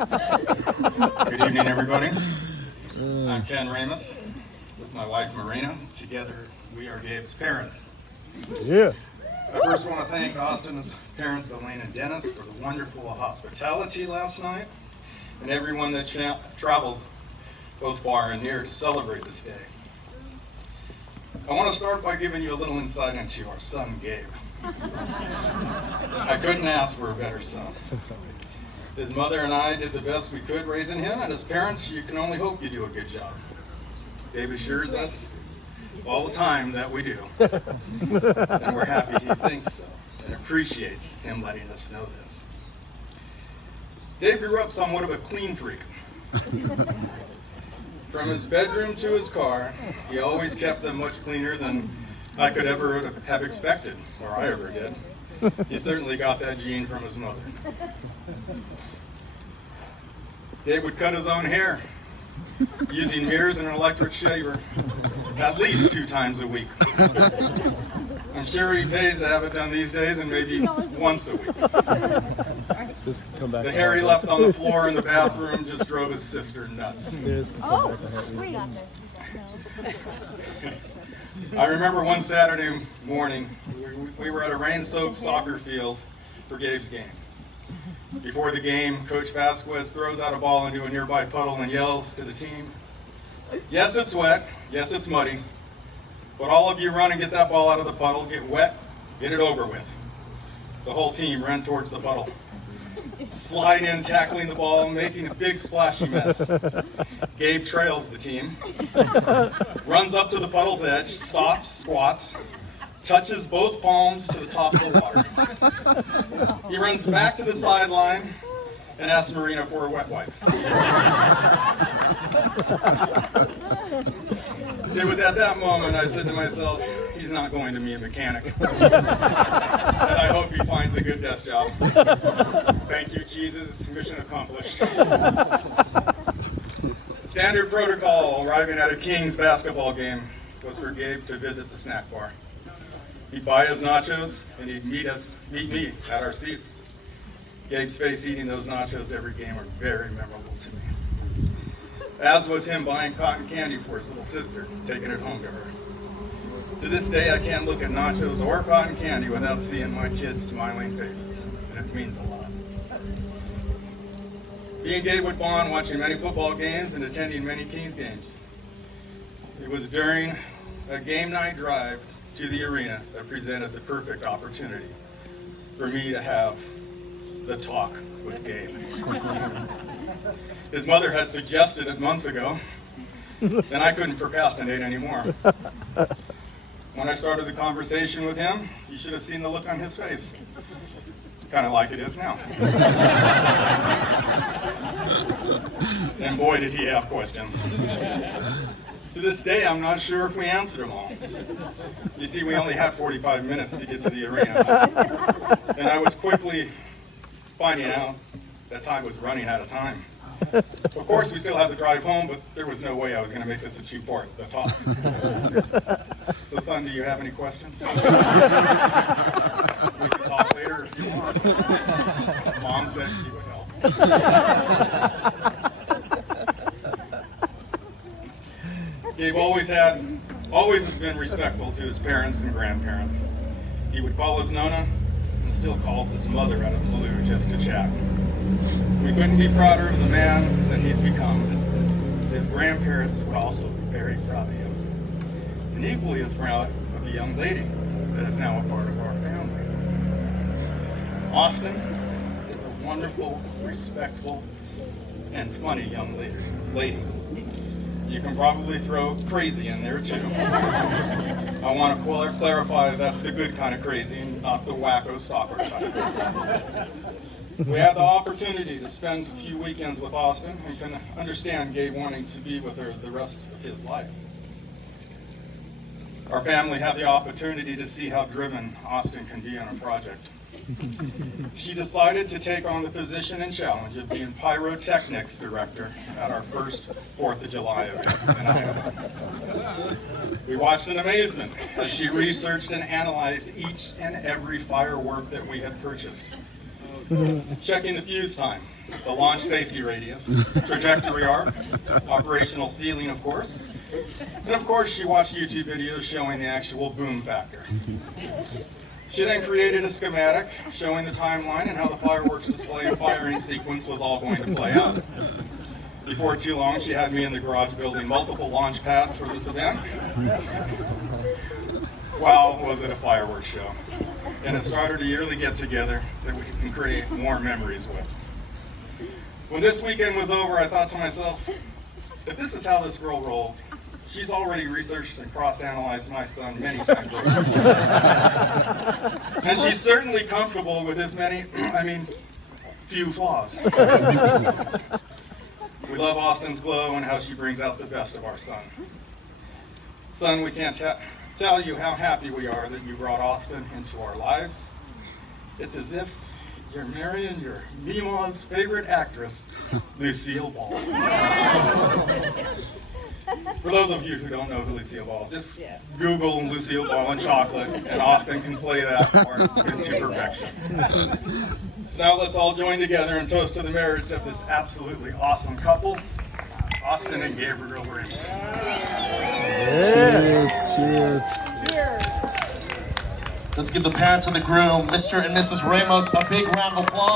Good evening, everybody. I'm Ken Ramus with my wife Marina. Together, we are Gabe's parents. Yeah. I first want to thank Austin's parents, Elaine and Dennis, for the wonderful hospitality last night, and everyone that traveled both far and near to celebrate this day. I want to start by giving you a little insight into our son, Gabe. I couldn't ask for a better son. His mother and I did the best we could raising him, and as parents, you can only hope you do a good job. Gabe assures us all the time that we do. And we're happy he thinks so and appreciates him letting us know this. Gabe grew up somewhat of a clean freak. From his bedroom to his car, he always kept them much cleaner than I could ever have expected, or I ever did. He certainly got that gene from his mother. Gabe would cut his own hair using mirrors and an electric shaver at least 2 times a week. I'm sure he pays to have it done these days, and maybe once a week. The hair he left on the floor in the bathroom just drove his sister nuts. Oh, wait. I remember one Saturday morning, we were at a rain-soaked soccer field for Gabe's game. Before the game, Coach Vasquez throws out a ball into a nearby puddle and yells to the team, "Yes, it's wet. Yes, it's muddy. But all of you run and get that ball out of the puddle, get wet, get it over with." The whole team ran towards the puddle, slide in, tackling the ball, making a big splashy mess. Gabe trails the team, runs up to the puddle's edge, stops, squats, touches both palms to the top of the water. He runs back to the sideline and asks Marina for a wet wipe. It was at that moment I said to myself, he's not going to be a mechanic. And I hope he finds a good desk job. Thank you, Jesus. Mission accomplished. Standard protocol arriving at a Kings basketball game was for Gabe to visit the snack bar. He'd buy his nachos and he'd meet me at our seats. Gabe's face eating those nachos every game are very memorable to me. As was him buying cotton candy for his little sister, taking it home to her. To this day, I can't look at nachos or cotton candy without seeing my kids' smiling faces, and it means a lot. Me and Gabe would bond watching many football games and attending many Kings games. It was during a game night drive to the arena that presented the perfect opportunity for me to have the talk with Gabe. His mother had suggested it months ago, and I couldn't procrastinate anymore. When I started the conversation with him, you should have seen the look on his face. Kind of like it is now. And boy, did he have questions. To this day, I'm not sure if we answered them all. You see, we only had 45 minutes to get to the arena. And I was quickly finding out that time was running out of time. Of course, we still had the drive home, but there was no way I was going to make this a 2-part, the talk. So, son, do you have any questions? We can talk later if you want. Mom said she would help. Gabe always has been respectful to his parents and grandparents. He would call his Nona and still calls his mother out of the blue just to chat. We couldn't be prouder of the man that he's become. His grandparents would also be very proud of him. And equally as proud of the young lady that is now a part of our family. Austin is a wonderful, respectful, and funny young lady. You can probably throw crazy in there too. I want to clarify that's the good kind of crazy, not the wacko stalker type. We had the opportunity to spend a few weekends with Austin and can understand Gabe wanting to be with her the rest of his life. Our family had the opportunity to see how driven Austin can be on a project. She decided to take on the position and challenge of being pyrotechnics director at our first 4th of July event in Iowa. We watched in amazement as she researched and analyzed each and every firework that we had purchased. Checking the fuse time, the launch safety radius, trajectory arc, operational ceiling, of course, and of course she watched YouTube videos showing the actual boom factor. She then created a schematic showing the timeline and how the fireworks display and firing sequence was all going to play out. Before too long, she had me in the garage building multiple launch pads for this event. Wow, was it a fireworks show. And it started a yearly get-together that we can create more memories with. When this weekend was over, I thought to myself, if this is how this girl rolls, she's already researched and cross-analyzed my son many times over. And she's certainly comfortable with his few flaws. We love Austin's glow and how she brings out the best of our son. Son, we can't tell you how happy we are that you brought Austin into our lives. It's as if you're marrying your Mima's favorite actress, Lucille Ball. For those of you who don't know who Lucille Ball, just Google Lucille Ball and chocolate, and Austin can play that part into perfection. So now let's all join together and toast to the marriage of this absolutely awesome couple, Austin and Gabriel Ramos. Cheers, cheers. Let's give the parents of the groom, Mr. and Mrs. Ramos, a big round of applause.